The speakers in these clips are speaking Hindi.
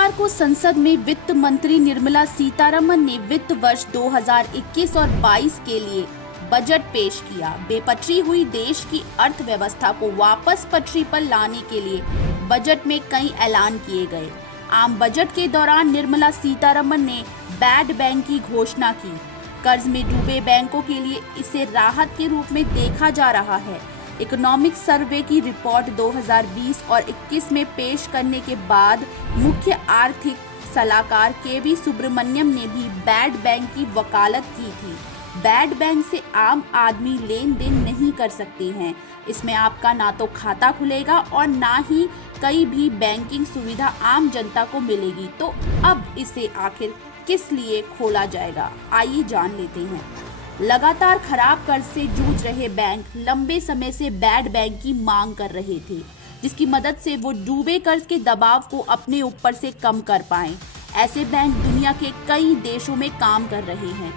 शुक्रवार को संसद में वित्त मंत्री निर्मला सीतारमण ने वित्त वर्ष 2021 और 22 के लिए बजट पेश किया। बेपटरी हुई देश की अर्थव्यवस्था को वापस पटरी पर लाने के लिए बजट में कई ऐलान किए गए। आम बजट के दौरान निर्मला सीतारमण ने बैड बैंक की घोषणा की। कर्ज में डूबे बैंकों के लिए इसे राहत के रूप में देखा जा रहा है। इकोनॉमिक सर्वे की रिपोर्ट 2020 और 21 में पेश करने के बाद मुख्य आर्थिक सलाहकार के.वी. सुब्रमण्यम ने भी बैड बैंक की वकालत की थी। बैड बैंक से आम आदमी लेन देन नहीं कर सकते हैं। इसमें आपका ना तो खाता खुलेगा और ना ही कहीं भी बैंकिंग सुविधा आम जनता को मिलेगी। तो अब इसे आखिर किस लिए खोला जाएगा, आइए जान लेते हैं। लगातार खराब कर्ज से जूझ रहे बैंक लंबे समय से बैड बैंक की मांग कर रहे थे, जिसकी मदद से वो डूबे कर्ज के दबाव को अपने ऊपर से कम कर पाएं। ऐसे बैंक दुनिया के कई देशों में काम कर रहे हैं।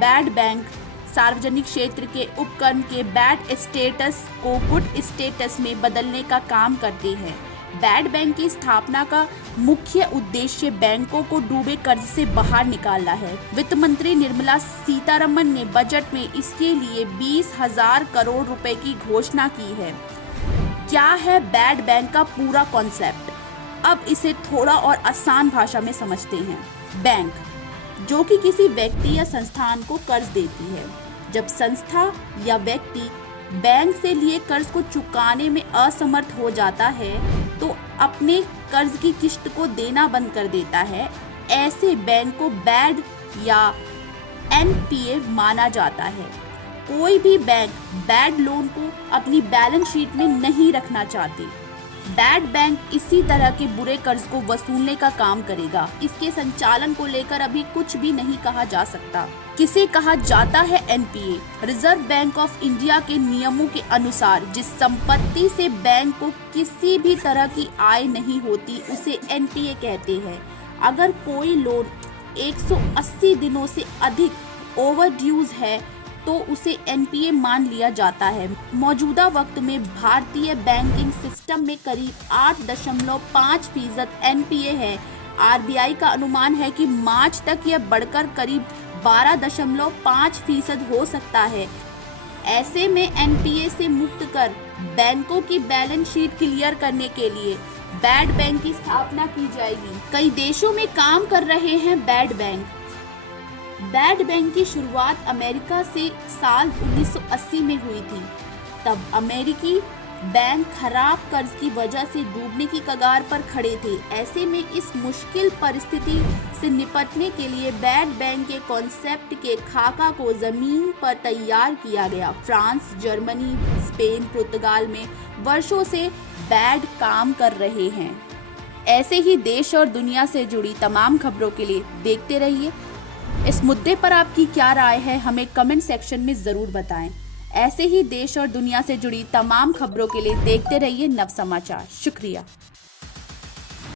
बैड बैंक सार्वजनिक क्षेत्र के उपक्रम के बैड स्टेटस को गुड स्टेटस में बदलने का काम करते हैं। बैड बैंक की स्थापना का मुख्य उद्देश्य बैंकों को डूबे कर्ज से बाहर निकालना है। वित्त मंत्री निर्मला सीतारमण ने बजट में इसके लिए 20,000 करोड़ रुपए की घोषणा की है। क्या है बैड बैंक का पूरा कॉन्सेप्ट? अब इसे थोड़ा और आसान भाषा में समझते हैं। बैंक जो कि किसी व्यक्ति या संस्थान को कर्ज देती है। जब संस्था या व्यक्ति बैंक से लिए कर्ज को चुकाने में असमर्थ हो जाता है तो अपने कर्ज की किस्त को देना बंद कर देता है। ऐसे बैंक को बैड या एनपीए माना जाता है। कोई भी बैंक बैड लोन को अपनी बैलेंस शीट में नहीं रखना चाहते। बैड बैंक इसी तरह के बुरे कर्ज को वसूलने का काम करेगा। इसके संचालन को लेकर अभी कुछ भी नहीं कहा जा सकता। किसे कहा जाता है NPA? Reserve bank of India के नियमों के अनुसार जिस संपत्ति से बैंक को किसी भी तरह की आय नहीं होती उसे एनपीए कहते हैं। अगर कोई लोन 180 दिनों से अधिक ओवरड्यूज है तो उसे एनपीए मान लिया जाता है। मौजूदा वक्त में भारतीय बैंकिंग सिस्टम में करीब 8.5% एनपीए है। आरबीआई का अनुमान है कि मार्च तक यह बढ़कर करीब 12.5% हो सकता है। ऐसे में एनपीए से मुक्त कर बैंकों की बैलेंस शीट क्लियर करने के लिए बैड बैंक की स्थापना की जाएगी। कई देशों में काम कर रहे हैं बैड बैंक। बैड बैंक की शुरुआत अमेरिका से साल 1980 में हुई थी। तब अमेरिकी बैंक खराब कर्ज की वजह से डूबने की कगार पर खड़े थे। ऐसे में इस मुश्किल परिस्थिति से निपटने के लिए बैड बैंक के कॉन्सेप्ट के खाका को जमीन पर तैयार किया गया। फ्रांस, जर्मनी, स्पेन, पुर्तगाल में वर्षों से बैड काम कर रहे हैं। ऐसे ही देश और दुनिया से जुड़ी तमाम खबरों के लिए देखते रहिए। इस मुद्दे पर आपकी क्या राय है, हमें कमेंट सेक्शन में ज़रूर बताएं। ऐसे ही देश और दुनिया से जुड़ी तमाम खबरों के लिए देखते रहिए नव समाचार। शुक्रिया।